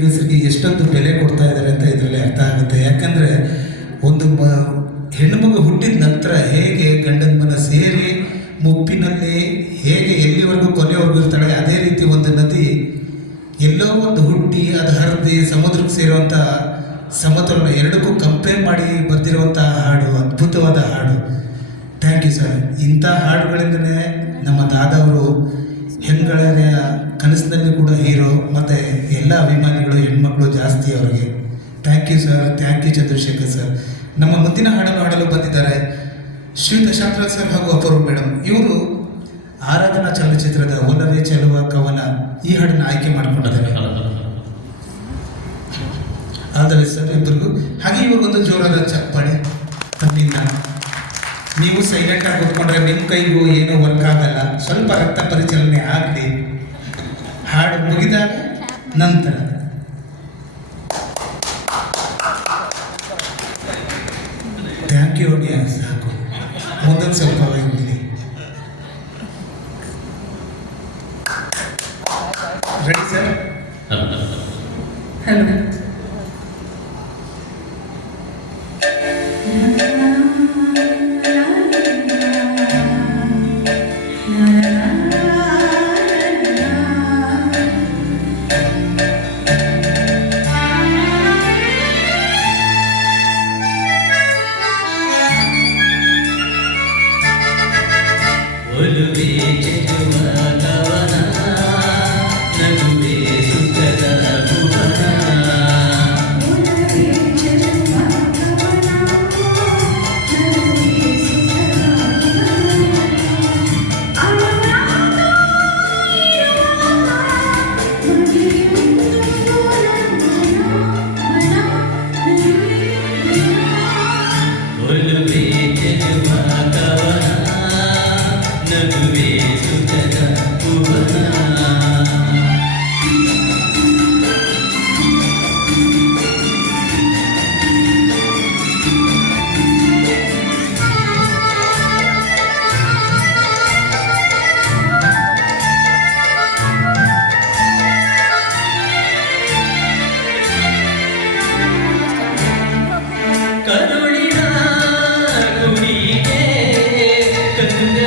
ಹೆಂಗಸರಿಗೆ ಎಷ್ಟೊಂದು ಬೆಲೆ ಕೊಡ್ತಾ ಇದ್ದಾರೆ ಅಂತ ಇದರಲ್ಲಿ ಅರ್ಥ ಆಗುತ್ತೆ. ಯಾಕಂದರೆ ಒಂದು ಹೆಣ್ಣುಮಗು ಹುಟ್ಟಿದ ನಂತರ ಹೇಗೆ ಗಂಡನ ಮನ ಸೇರಿ ಮುಪ್ಪಿನಲ್ಲಿ ಹೇಗೆ ಎಲ್ಲಿವರೆಗೂ ಕೊನೆವರೆಗೂ ಇರ್ತಾಳೆ, ಅದೇ ರೀತಿ ಒಂದು ನದಿ ಎಲ್ಲೋ ಒಂದು ಹುಟ್ಟಿ ಅದು ಹರಿದು ಸಮುದ್ರಕ್ಕೆ ಸೇರುವಂಥ ಸಮತೋಲನ ಎರಡಕ್ಕೂ ಕಂಪೇರ್ ಮಾಡಿ ಬರ್ತಿರುವಂಥ ಹಾಡು ಅದ್ಭುತವಾದ ಹಾಡು. Thank you sir. ಇಂಥ ಹಾಡುಗಳಿಂದಲೇ ನಮ್ಮ ದಾದವರು ಹೆಣ್ಗಳೇ ಕನಸಿನಲ್ಲಿ ಕೂಡ ಹೀರೋ, ಮತ್ತು ಎಲ್ಲ ಅಭಿಮಾನಿಗಳು ಹೆಣ್ಮಕ್ಳು ಜಾಸ್ತಿ ಅವರಿಗೆ. Thank you sir, thank you Chandrashekar sir. ನಮ್ಮ ಮುಂದಿನ ಹಾಡನ್ನು ಹಾಡಲು ಬಂದಿದ್ದಾರೆ ಶ್ರೀ ದಶಾಂತರ ಸರ್ ಹಾಗೂ ಅಪೂರ್ವ ಮೇಡಮ್. ಇವರು ಆರಾಧನಾ ಚಲನಚಿತ್ರದ ಒಲವೇ ಚೆಲುವ ಕವನ ಈ ಹಾಡನ್ನು ಆಯ್ಕೆ ಮಾಡಿಕೊಂಡಿದ್ದಾರೆ. ಆದರೆ ಸರ್ ಇಬ್ಬರಿಗೂ ಹಾಗೆ ಇವಾಗೊಂದು ಜೋರಾದ ಚಪ್ಪಾಳೆ ತಮ್ಮಿಂದ. ನೀವು ಸೈಲೆಂಟಾಗಿ ಕೂತ್ಕೊಂಡ್ರೆ ನಿಮ್ಮ ಕೈಗೂ ಏನೂ ವರ್ಕ್ ಆಗಲ್ಲ, ಸ್ವಲ್ಪ ರಕ್ತ ಪರಿಚಲನೆ ಆಗಲಿ. ಹಾಡು ಮುಗಿದ ನಂತರ ಥ್ಯಾಂಕ್ ಯು ಅಡಿಯ ಸಾಕು, ಮುಂದೊಂದು ಸ್ವಲ್ಪ ಹೋಗಿ. Ready sir? ಹಲೋ. ಒಲುವೆ ಚೆಲುವ ಕವನ ನಗುವೆ ಸುಖದ ಭುವನ. ಒಲುವೆ ಚೆಲುವ ಕವನ ನಗುವೆ ಸುಖದ ಭುವನ. ಕರುಳಿನ ಗುಡಿಗೆ ಕಂಗಳು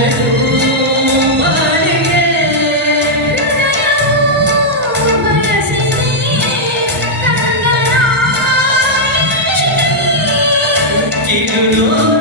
you know